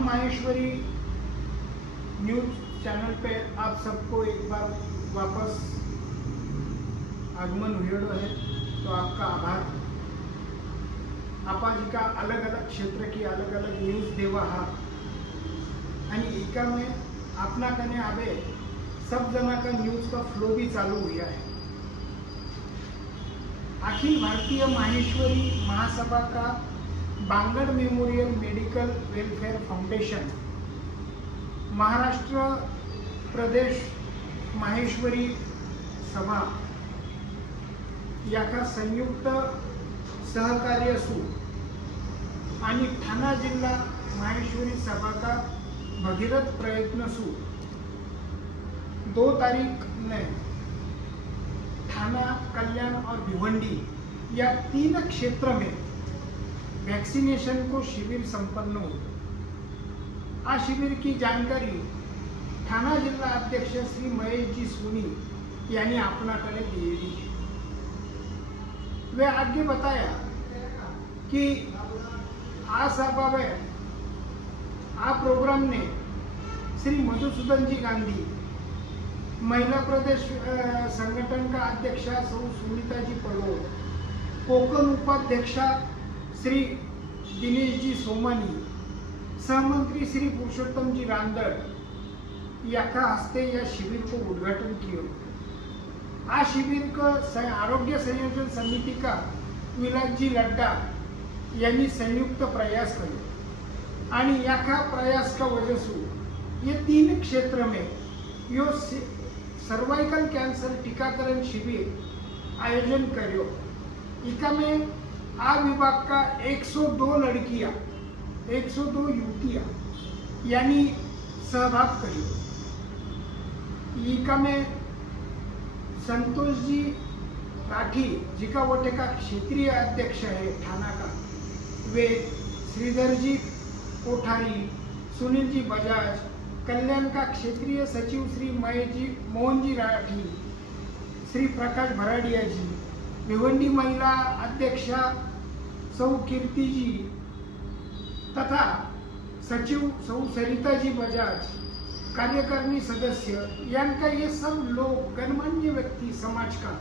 हम Maheshwari news channel पे आप सबको एक बार वापस आगमन हुए है, तो आपका आभार। आपाजी का अलग अलग क्षेत्र की अलग अलग न्यूज देवा हा आणि एका में अपना कने आवे सब जना का न्यूज का फ्लो भी चालू हुआ है। अखिल भारतीय माहेश्वरी महासभा का Bangad memorial medical welfare foundation Maharashtra Pradesh Maheshwari Sabha याका संयुक्त सहकार्य असू आणि ठाणा जिल्हा माहेश्वरी सभा का भगीरथ प्रयत्न सु 2 तारीख ने ठाणा, कल्याण और भिवंडी या 3 क्षेत्र में वैक्सीनेशन को शिविर संपन्न हुआ। आ शिविर की जानकारी ठाणा जिला अध्यक्ष श्री महेश जी सोनी यानी आपणाकडे दिली। वे आगे बताया कि आ सभा में आ प्रोग्राम ने श्री मधुसूदन जी गांधी, महिला प्रदेश संगठन का अध्यक्षा सौ सुनीता जी पडोळ, कोकण उपाध्यक्षा श्री दिनेश जी सोमानी, सहमंत्री श्री पुरुषोत्तम जी रांदड़ याका हस्ते या शिविर को उद्घाटन किया। आ शिविर को आरोग्य संयोजन समिति का विलास जी लड्डा यांनी संयुक्त प्रयास किया आणि याका प्रयास का वजह से ये 3 क्षेत्र में यो सर्वाइकल कैंसर टीकाकरण शिविर आयोजन करो। इका में आ विभाग का 102 लड़कियां, 102 युवतियां यानी सहभाग करी। इका में संतोष जी राठी जिका वोटे का क्षेत्रीय अध्यक्ष है ठाणा का, वे श्रीधर जी कोठारी, सुनील जी बजाज, कल्याण का क्षेत्रीय सचिव श्री मोहन जी राठी, श्री प्रकाश भराडिया जी, भिवंडी महिला अध्यक्षा सौ कीर्ति जी तथा सचिव सौ सरिता जी बजाज, कार्यकारिणी सदस्य यांका ये सब लोग गणमान्य व्यक्ति समाज का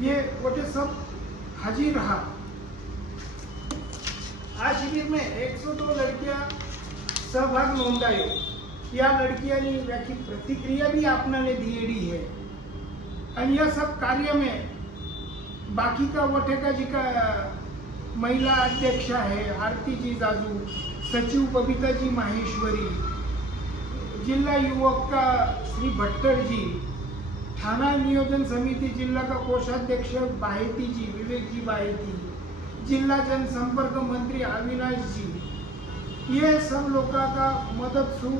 ये वोटे सब हाजिर रहा। आज शिविर में 102 लड़कियां सहभाग नोंदायो। या लड़कियां की प्रतिक्रिया भी आपने दिएड़ी है और यह सब कार्य में बाकी का वोटे का जी का महिला अध्यक्षा है आरती जी जाजू, सचिव बबीता जी माहेश्वरी, जिला युवक का श्री भट्टर जी, ठाणा नियोजन समिति जिला का कोषाध्यक्ष बाहेती जी, विवेक जी बाहेती, जिला जनसंपर्क मंत्री अविनाश जी, ये सब लोगों का मदद सु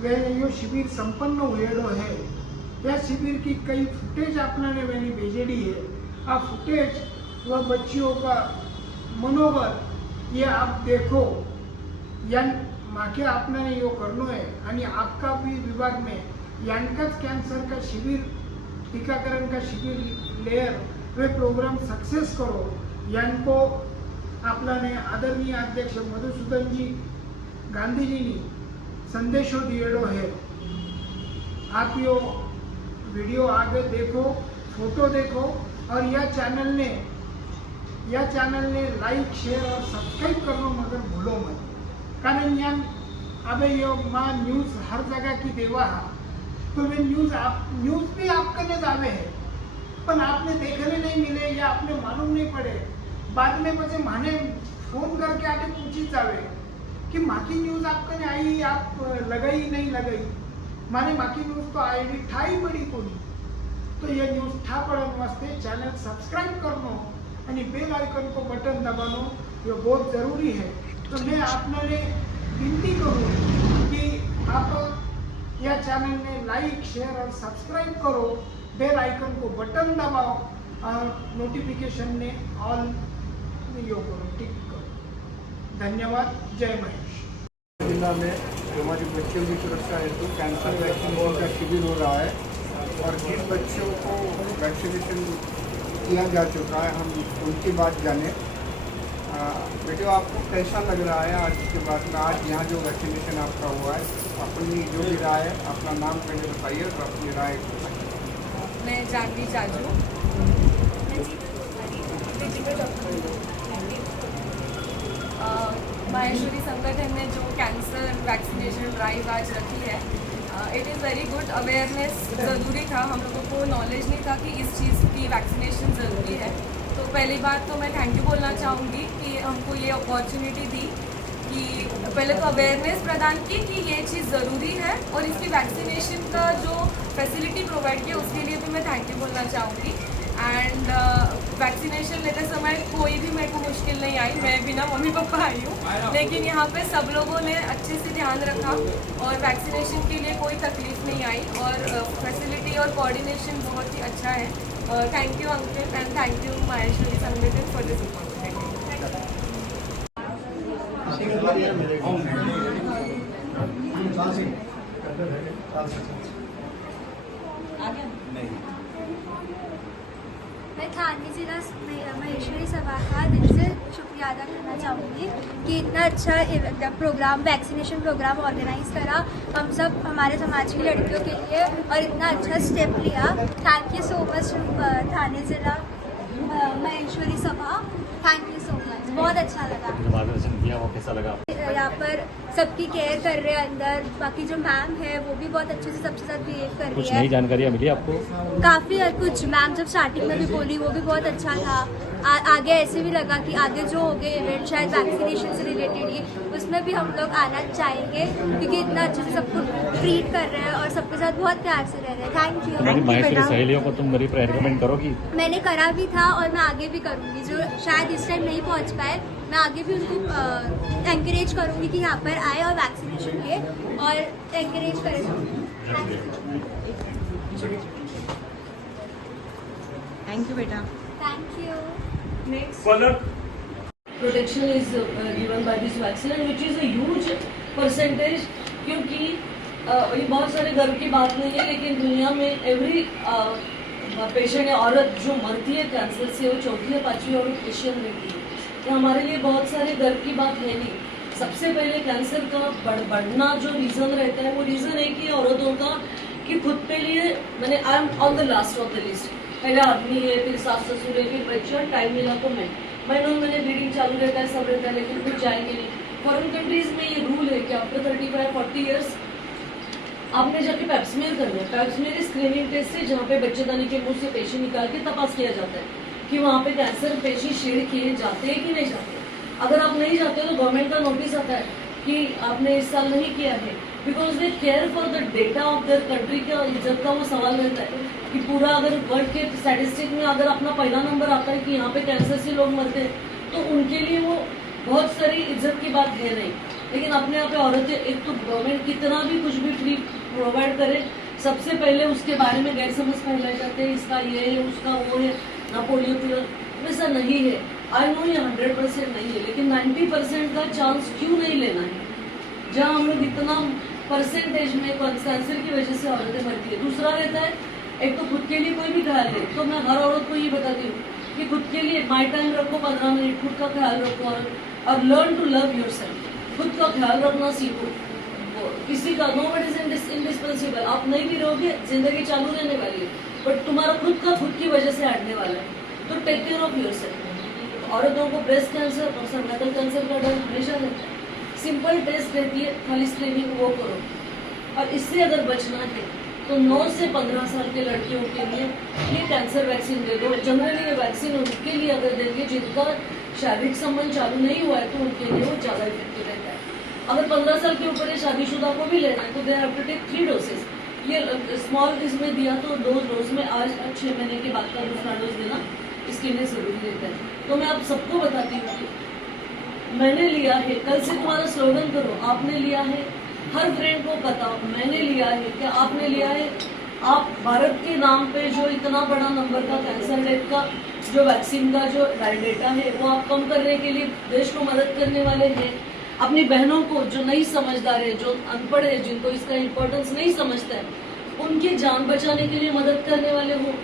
यो शिविर संपन्न हुएड़ो है। यह शिविर की कई फुटेज आपने मैंने भेजेड़ी है। आ फुटेज व बच्चियों का मनोबल ये आप देखो या माके आपने यो करनो है आणि आपका भी विभाग में यांकाच कैंसर का शिविर टीकाकरण का शिविर लेयर वे प्रोग्राम सक्सेस करो यांको आपने आदरणीय अध्यक्ष मधुसूदन जी गांधी जी ने संदेशो दिएड़ो है। आप यो वीडियो आगे देखो, फोटो देखो और यह चैनल ने लाइक शेयर और सब्सक्राइब करना मगर भूलो मत, कारण यहाँ अबे यो माँ न्यूज़ हर जगह की देवा है, तो वे न्यूज़ भी आपके ने जावे है पर आपने देखने नहीं मिले या आपने मालूम नहीं पड़े। बाद में बचे माने फोन करके आके पूछी जावे कि माँ की न्यूज़ आपके ने आई, आप लगाई नहीं लगाई, माने माँ की न्यूज़ तो आई था ही बड़ी कोनी। तो ये न्यूज़ था पड़न वास्ते चैनल सब्सक्राइब करनो आणि बेल आइकन को बटन दबानो ये बहुत ज़रूरी है। तो मैं आपने विनती करूँ कि आप यह चैनल ने लाइक शेयर और सब्सक्राइब करो, बेल आइकन को बटन दबाओ और नोटिफिकेशन ने ऑल यो करो, टिक करो। धन्यवाद। जय महेश। जिला में हमारी बच्चों की सुरक्षा हेतु कैंसर वैक्सीनेशन का शिविर हो रहा है और जिन बच्चों को वैक्सीनेशन किया जा चुका है हम उनकी बात जाने। बेटे आपको कैसा लग रहा है आज के बाद में, आज यहाँ जो वैक्सीनेशन आपका हुआ है, अपनी जो भी राय है, अपना नाम पहले बताइए और अपनी राय बताइए। मैं जानवी जाजू। माहेश्वरी संगठन ने जो कैंसर वैक्सीनेशन ड्राइव आज रखी है, it is very good. Awareness ज़रूरी था, हम लोगों को नॉलेज नहीं था कि इस चीज़ की वैक्सीनेशन ज़रूरी है। तो पहली बात तो मैं थैंक यू बोलना चाहूँगी कि हमको ये अपॉर्चुनिटी दी कि पहले तो अवेयरनेस प्रदान की कि ये चीज़ ज़रूरी है, और इसकी वैक्सीनेशन का जो फैसिलिटी प्रोवाइड किया उसके लिए भी मैं थैंक यू बोलना चाहूँगी। एंड वैक्सीनेशन लेते समय कोई भी मेरे को मुश्किल नहीं आई, मैं बिना मम्मी पापा आई हूँ, लेकिन यहाँ पे सब लोगों ने अच्छे से ध्यान रखा और वैक्सीनेशन के लिए कोई तकलीफ नहीं आई, और फैसिलिटी और कोऑर्डिनेशन बहुत ही अच्छा है। Thank you Ankit and thank you Maheshwari संगठन फॉर दिस मैं थाने जिला महेश्वरी सभा का दिल से शुक्रिया अदा करना चाहूँगी कि इतना अच्छा प्रोग्राम, वैक्सीनेशन प्रोग्राम ऑर्गेनाइज करा हम सब हमारे समाज की लड़कियों के लिए, और इतना अच्छा स्टेप लिया। थैंक यू सो मच थाने जिला महेश्वरी सभा, थैंक यू सो मच, बहुत अच्छा लगा। मार्गदर्शन किया वो कैसा लगा? यहाँ पर सबकी केयर कर रहे हैं अंदर, बाकी जो मैम है वो भी बहुत अच्छे से सबके साथ बिहेव कर रही कुछ है। नई जानकारियाँ मिली आपको? काफ़ी कुछ मैम जब स्टार्टिंग में भी बोली वो भी बहुत अच्छा था। आगे ऐसे भी लगा कि आगे जो हो गए इवेंट शायद वैक्सीनेशन से रिलेटेड ही, उसमें भी हम लोग आना चाहेंगे क्योंकि इतना अच्छे से सबको ट्रीट कर रहे हैं और सबके साथ बहुत प्यार से रह रहे हैं। Thank you. मेरी माहेश्वरी सहेलियों को तुम मेरी रेकमेंड करोगी? मैंने करा भी था और मैं आगे भी करूँगी, जो शायद इस टाइम नहीं पहुँच पाए मैं आगे भी उनको एनकरेज करूँगी कि यहाँ पर आए और वैक्सीनेशन लिए और एनकरेज करें। थैंक यू बेटा। Thank you. Next, protection is given by this vaccine, which is a huge percentage, क्योंकि ये बहुत सारे गर्व की बात नहीं है, लेकिन दुनिया में एवरी पेशेंट या औरत जो मरती है कैंसर से वो चौथी या पांचवी औरत एशियन रहती है। तो हमारे लिए बहुत सारे गर्व की बात है नहीं। सबसे पहले कैंसर का बढ़ना जो रीज़न रहता है वो रीज़न है कि औरतों का कि खुद पे लिए मैंने I am on the last of the list, पहले आदमी है, फिर सास ससुर है, फिर बच्चा, टाइम मिला तो मैं महीनों ब्लीडिंग चालू रहता है, सब रहता है, लेकिन कुछ जाएंगे नहीं। फॉरेन कंट्रीज में ये रूल है कि आफ्टर 35-40 ईयर्स आपने जाके पैप्समेयर करना है। पैप्समेयर स्क्रीनिंग टेस्ट है जहाँ पे बच्चेदानी के मुंह से पेशी निकाल के तपास किया जाता है कि वहाँ पे कैंसर पेशी शेड किए जाते हैं कि नहीं जाते। अगर आप नहीं जाते तो गवर्नमेंट का नोटिस आता है कि आपने इस साल नहीं किया है, because they care for the data of their country. का इज्जत का वो सवाल रहता है कि पूरा अगर वर्ल्ड के स्टैटिस्टिक में अगर अपना पहला नंबर आता है कि यहाँ पे कैंसर से लोग मरते हैं, तो उनके लिए वो बहुत सारी इज्जत की बात है नहीं। लेकिन अपने यहाँ पे औरतें, एक तो गवर्नमेंट कितना भी कुछ भी फ्री प्रोवाइड करे, सबसे पहले उसके बारे में गैर समझ फैलाए जाते हैं, इसका ये है, उसका वो है, ना पोलियो पिलर। वैसा नहीं है। आई नो ये 100% नहीं है, लेकिन 90% का चांस क्यों नहीं लेना है, जहाँ हम लोग इतना परसेंटेज में कैंसर की वजह से औरतें मरती है। दूसरा रहता है, एक तो खुद के लिए कोई भी ख्याल ले, तो मैं हर औरत को ये बताती हूँ कि खुद के लिए माई टाइम रखो 15 मिनट, खुद का ख्याल रखो और लर्न टू लव योरसेल्फ। खुद का ख्याल रखना सीखो। किसी का नोबडी इज इंडिस्पेंसिबल, आप नहीं भी रहोगे, जिंदगी चालू रहने वाली है, बट तुम्हारा खुद का खुद की वजह से हटने वाला है। तो टेक केयर ऑफ योरसेल्फ। औरतों को ब्रेस्ट कैंसर और सर्वाइकल कैंसर का डर हमेशा रहता है। सिंपल टेस्ट रहती है, खाली स्क्रीनिंग वो करो। और इससे अगर बचना है तो 9 से 15 साल के लड़कियों के लिए ये कैंसर वैक्सीन दे दो। जनरली ये वैक्सीन उनके लिए अगर देंगे जिनका शारीरिक संबंध चालू नहीं हुआ है, तो उनके लिए वो ज़्यादा इफेक्टिव रहता है। अगर 15 साल के ऊपर शादीशुदा को भी लेना है तो they have to take 3 doses. ये स्मॉल इसमें दिया तो 2 डोज में आज 6 महीने के बाद का दूसरा डोज देना इसके लिए ज़रूरी रहता है। तो मैं आप सबको बताती हूँ कि मैंने लिया है, कल से तुम्हारा स्लोगन करो, आपने लिया है, हर फ्रेंड को बताओ मैंने लिया है, क्या आपने लिया है। आप भारत के नाम पे जो इतना बड़ा नंबर का कैंसर रेट का जो वैक्सीन का जो डेटा है वो आप कम करने के लिए देश को मदद करने वाले हैं। अपनी बहनों को जो नहीं समझदार है, जो अनपढ़ है, जिनको इसका इम्पोर्टेंस नहीं समझता है, उनकी जान बचाने के लिए मदद करने वाले हो।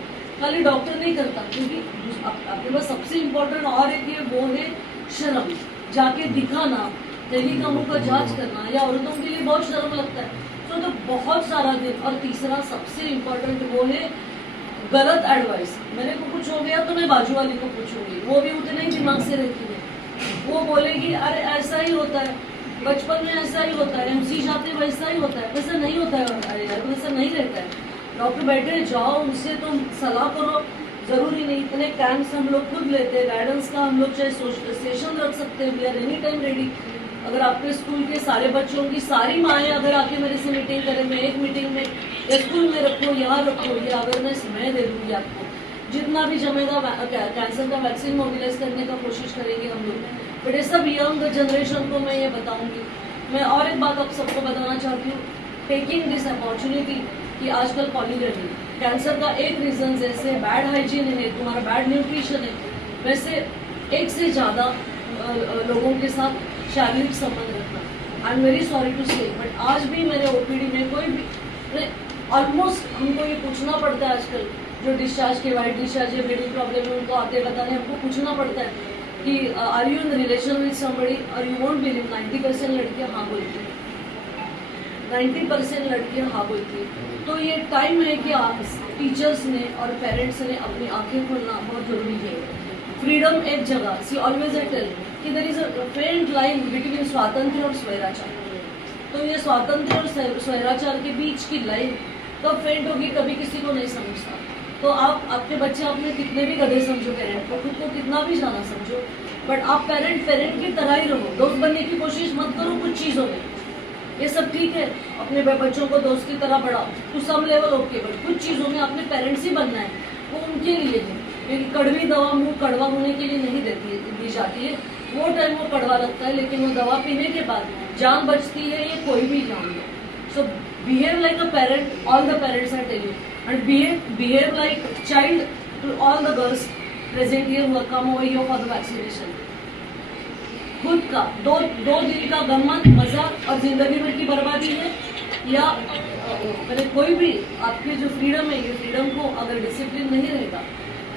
खाली डॉक्टर नहीं करता, क्योंकि आपके पास सबसे इम्पोर्टेंट और एक वो है शर्म, जाके दिखाना, टेलीकामों का जांच करना या औरतों के लिए बहुत शर्म लगता है। तो बहुत सारा दिन। और तीसरा सबसे इम्पोर्टेंट वो है गलत एडवाइस। मेरे को कुछ हो गया तो मैं बाजू वाली को पूछूंगी, वो भी उतने ही दिमाग से रहती है। वो बोलेगी अरे ऐसा ही होता है, बचपन में ऐसा ही होता है, एमसी जाते वैसा ही होता है। वैसा नहीं होता है, अरे यार वैसा नहीं रहता है। डॉक्टर बैठे, जाओ उनसे तुम सलाह करो। जरूरी नहीं, इतने कैंप्स हम लोग खुद लेते हैं। गाइडेंस का हम लोग चाहे सेशन रख सकते हैं, we are any time ready. अगर आपके स्कूल के सारे बच्चों की सारी माएँ अगर आके मेरे से मीटिंग करें, मैं एक मीटिंग में या स्कूल में रखो, यहाँ रखो, ये अवेयरनेस मैं दे दूँगी आपको। जितना भी जमेगा कैंसर का वैक्सीन मोबिलाइज करने का कोशिश करेंगे हम लोग। बट ये सब यंग जनरेशन को मैं ये बताऊँगी। मैं और एक बात आप सबको बताना चाहती हूँ, टेकिंग दिस अपॉर्चुनिटी कि आजकल पॉलीगैमी कैंसर का एक रीजन जैसे बैड हाइजीन है, तुम्हारा बैड न्यूट्रिशन है, वैसे एक से ज़्यादा लोगों के साथ शारीरिक संबंध रखना। I am very sorry to say, but आज भी मेरे ओपीडी में कोई भी ऑलमोस्ट हमको ये पूछना पड़ता है आजकल, जो डिस्चार्ज के वाइट डिस्चार्ज या ब्लीडिंग प्रॉब्लम है उनको आते बताने हमको पूछना पड़ता है कि are you in relation with somebody, और यू वोंट बिलीव 90% लड़कियाँ हाँ बोलती हैं, 90% लड़कियाँ हाँ बोलती हैं। तो ये टाइम है कि आप टीचर्स ने और पेरेंट्स ने अपनी आंखें खोलना बहुत जरूरी है। फ्रीडम एक जगह, सी ऑलवेज आई टेल कि देयर इज अ फेंट लाइन बिटवीन स्वातंत्र्य और स्वैराचार। तो ये स्वातंत्र्य और स्वैराचार के बीच की लाइन कब फेंट होगी कभी किसी को नहीं समझता। तो आप आपके बच्चे आपने कितने भी गधे समझो पेरेंट को, खुद को कितना भी जाना समझो, बट आप पेरेंट की तरह ही रहो। दोस्त बनने की कोशिश मत करो कुछ चीज़ों में, ये सब ठीक है, अपने बच्चों को दोस्त की तरह बढ़ाओ to some level okay, but कुछ चीज़ों में अपने पेरेंट्स ही बनना है, वो उनके लिए है। क्योंकि कड़वी दवा मुंह कड़वा होने के लिए नहीं दी जाती है। वो टाइम वो कड़वा लगता है, लेकिन वो दवा पीने के बाद जान बचती है, ये कोई भी जान लो। So behave like a parent, all the parents are tell you, and behave like child to all the girls present here who come over here for the vaccination. खुद का दो दिन का गमन, मजा और जिंदगी भर की बर्बादी है, या मैंने कोई भी आपकी जो फ्रीडम है, ये फ्रीडम को अगर डिसिप्लिन नहीं रहेगा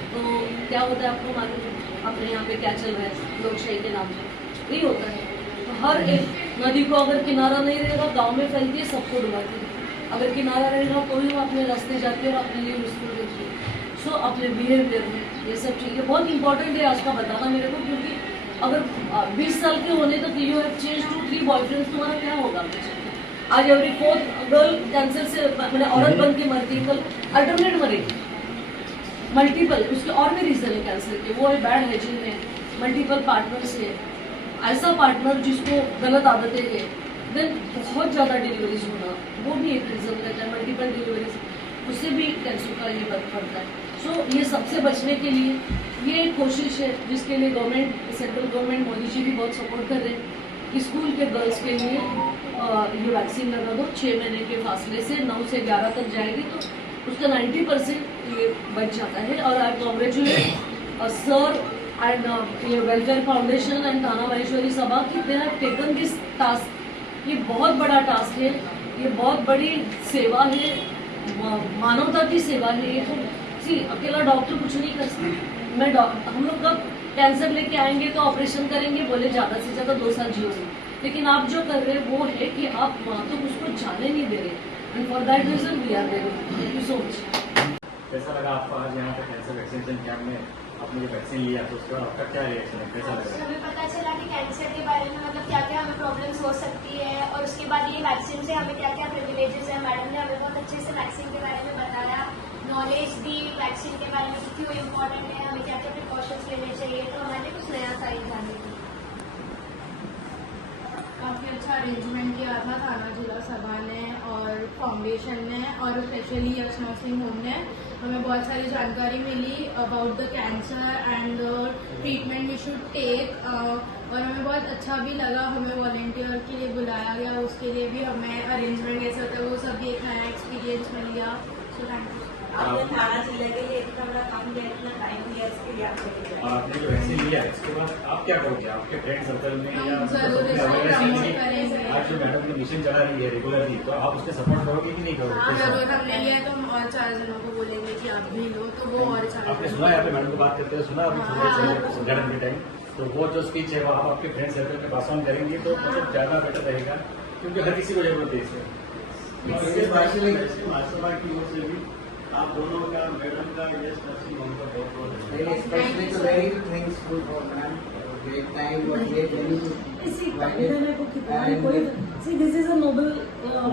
तो क्या होता है आपको मालूम है अपने यहाँ पे क्या चल रहा है लोकशाही के नाम पे, यही होता है। तो हर एक नदी को अगर किनारा नहीं रहेगा, गांव में फैलती है, सबको डुबाती है। अगर किनारा रहेगा तो ही वो अपने रास्ते जाती है और अपने लिए यूजफुल रहती है। सो अपने बिहेवियर में ये सब चीज़ें बहुत इंपॉर्टेंट है आज का बताना मेरे को, क्योंकि अगर 20 साल के होने तक यू हैव चेंज 2-3 बॉयफ्रेंड्स, तुम्हारा क्या होगा? आज एवरी 4th गर्ल कैंसर से मैंने औरत बन के मरती है, कल अल्टरनेट मरेगी। मल्टीपल उसके और भी रीजन है कैंसर के, वो है बैड हाइजीन है, मल्टीपल पार्टनर्स है, ऐसा पार्टनर जिसको गलत आदतें है, देन बहुत ज़्यादा डिलीवरीज होना, वो भी एक रीज़न रहता है। मल्टीपल डिलीवरीज, उससे भी कैंसर का ये फर्क पड़ता है। सो ये सबसे बचने के लिए ये एक कोशिश है जिसके लिए government, central government, Modi ji भी बहुत सपोर्ट कर रहे हैं कि स्कूल के गर्ल्स के लिए ये वैक्सीन लगा दो 6 महीने के फासले से, 9 से 11 तक जाएगी तो उसका 90% ये बच जाता है। और आई कॉन्ग्रेचुलेट सर एंड ये वेलफेयर फाउंडेशन एंड थाना महेश्वरी सभा कि they have taken this task. ये बहुत बड़ा टास्क है, ये बहुत बड़ी सेवा है, मानवता की सेवा है। ये तो सी अकेला डॉक्टर कुछ नहीं कर सकता। हम लोग कब कैंसर लेके आएंगे तो ऑपरेशन करेंगे, बोले ज़्यादा से ज़्यादा 2 साल जियोगे, लेकिन आप जो कर रहे हैं वो है कि आप वहाँ तो उसको जाने नहीं दे रहे, and for that reason we are there. Thank you so much. कैसा लगा आपको आज यहाँ पे कैंसर वैक्सीनेशन कैंप में आपने जो वैक्सीन लिया तो उसका आपका क्या रिएक्शन है, कैसा लगा? हमें पता चला कि कैंसर के बारे में मतलब क्या क्या हमें प्रॉब्लम्स हो सकती है, और उसके बाद ये वैक्सीन से हमें क्या क्या प्रिविलेजेस है। मैडम ने हमें बहुत अच्छे से वैक्सीन के बारे में बताया, नॉलेज दी वैक्सीन के बारे में कि क्यों इम्पोर्टेंट है, हमें क्या क्या प्रिकॉशंस लेने चाहिए। तो हमारे कुछ नया साइंस जाने की काफ़ी अच्छा अरेंजमेंट किया था थाना जिला सभा ने और फाउंडेशन ने और स्पेशली यश नर्सिंग होम ने। हमें बहुत सारी जानकारी मिली about the cancer and the treatment we should take, और हमें बहुत अच्छा भी लगा। हमें वॉलंटियर के लिए बुलाया गया, उसके लिए भी हमें अरेंजमेंट कैसे होता है वो सब भी एक नया एक्सपीरियंस मिल गया। So thank you. आपने थाना जिले के लिए इतना बड़ा काम किया, इतना टाइम दिया, इसके लिए आपको आपने जो वैक्सीन लिया है उसके बाद आप क्या करोगे आपके फ्रेंड सर्कल में या जरूर इसको प्रमोट करेंगे। आज जो मैडम की मिशन चला रही है रेगुलरली, तो आप उसके सपोर्ट करोगे कि नहीं करोगे? जरूर हमने लिया है तो हम और 4 जनों को बोलेंगे कि आप भी लो, तो वो और 4 आपने सुना यहाँ पे मैडम को बात करते हुए सुना अभी थोड़े से उद्घाटन के टाइम तो वो जो स्पीच है वो आप आपके फ्रेंड सर्कल में पास ऑन करेंगे तो मतलब ज़्यादा बेटर रहेगा, क्योंकि हर किसी को जरूरत है इससे। मास्टरमाइंड की ओर से भी आप दोनों का, मैडम का, यस नर्सिंग होम का बहुत बहुत इसी टाइम देने को कितना कोई see this is a Nobel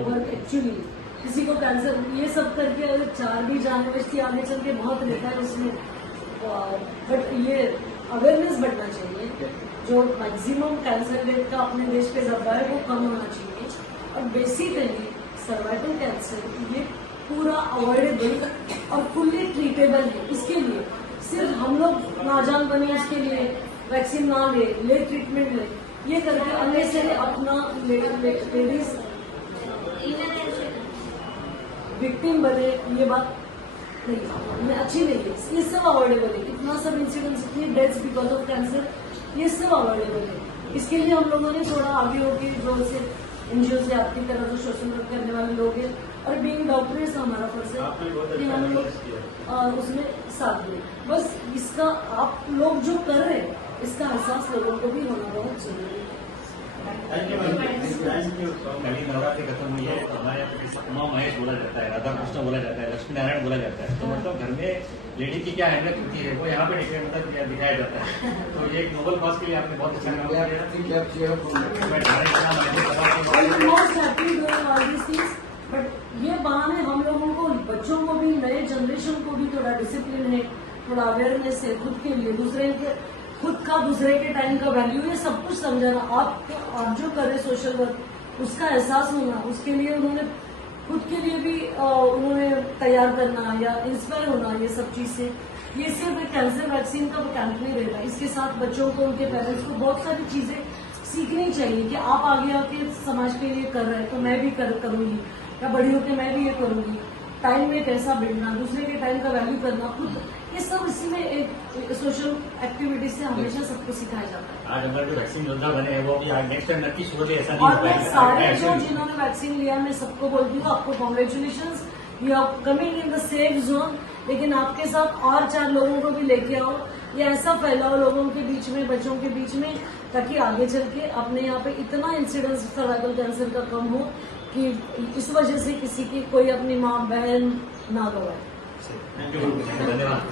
work actually. किसी को कैंसर ये सब करके अगर 4 भी जाने बचती आगे चल के बहुत रहता है उसमें, बट ये अवेयरनेस बढ़ना चाहिए। जो मैक्सिमम कैंसर रेट का अपने देश पे दबा है वो कम होना चाहिए। और बेसिकली सर्वाइकल कैंसर ये पूरा अवॉइडेबल और फुल्ली ट्रीटेबल है। इसके लिए सिर्फ हम लोग नाजान बने, उसके लिए वैक्सीन ना ले ट्रीटमेंट ले, ये करके अन्य से अपना लेडीज विक्टिम बने, ये बात नहीं अच्छी नहीं है। ये सब अवॉइडेबल है। इतना सब इंसिडेंट्स, इतनी डेथ्स बिकॉज ऑफ कैंसर, ये सब अवॉइडेबल है। इसके लिए हम लोगों ने थोड़ा आगे होके जो से एनजीओ से आपकी तरह जो सोशल वर्क करने वाले लोग हैं और बीइंग डॉक्टर्स हमारा फर्ज है कि हम लोग उसमें साथ दें। बस इसका आप लोग जो कर रहे हैं इसका एहसास लोगों को भी होना बहुत जरूरी है। कली नवरात्रि खत्म हुई है तो हमारे यहाँ पे उमा महेश बोला जाता है, राधा कृष्ण बोला जाता है, लक्ष्मी नारायण बोला जाता है। तो मतलब घर में लेडी की क्या अहमियत होती है वो यहाँ पे मतलब दिखाया जाता है। तो ये एक नोबल कॉज के लिए आपने बहुत अच्छा काम किया। बट ये बहाने हम लोगों को, बच्चों को भी, नए जनरेशन को भी थोड़ा डिसिप्लिन है, थोड़ा अवेयरनेस है खुद के लिए, खुद का दूसरे के टाइम का वैल्यू, ये सब कुछ समझाना। आप जो कर रहे सोशल वर्क उसका एहसास होना, उसके लिए उन्होंने खुद के लिए भी उन्होंने तैयार करना या इंस्पायर होना, ये सब चीज से। ये सिर्फ एक कैंसर वैक्सीन का कैंप नहीं रहता, इसके साथ बच्चों को, उनके पेरेंट्स को बहुत सारी चीजें सीखनी चाहिए कि आप आगे आके समाज के लिए कर रहे हैं तो मैं भी करूंगी, या बड़ी होकर मैं भी ये करूंगी। टाइम में कैसा बिड़ना, दूसरे के टाइम का वैल्यू करना, खुद ये सब इसी में एक सोशल एक्टिविटीज से हमेशा सबको सिखाया जाता है। आज हमारे जो वैक्सीन योद्धा बने हैं वो भी आज नेक्स्ट टाइम नक्की सोच ऐसा नहीं और मैं सारे जो जिन्होंने वैक्सीन लिया मैं सबको बोलती हूँ आपको congratulations, you are coming in the safe zone. लेकिन आपके साथ और 4 लोगों को भी लेके आओ, या ऐसा फैलाओ लोगों के बीच में, बच्चों के बीच में, ताकि आगे चल के अपने यहाँ पे इतना इंसिडेंस सर्वाइकल कैंसर का कम हो कि इस वजह से किसी की कोई अपनी माँ बहन ना गवाए। धन्यवाद।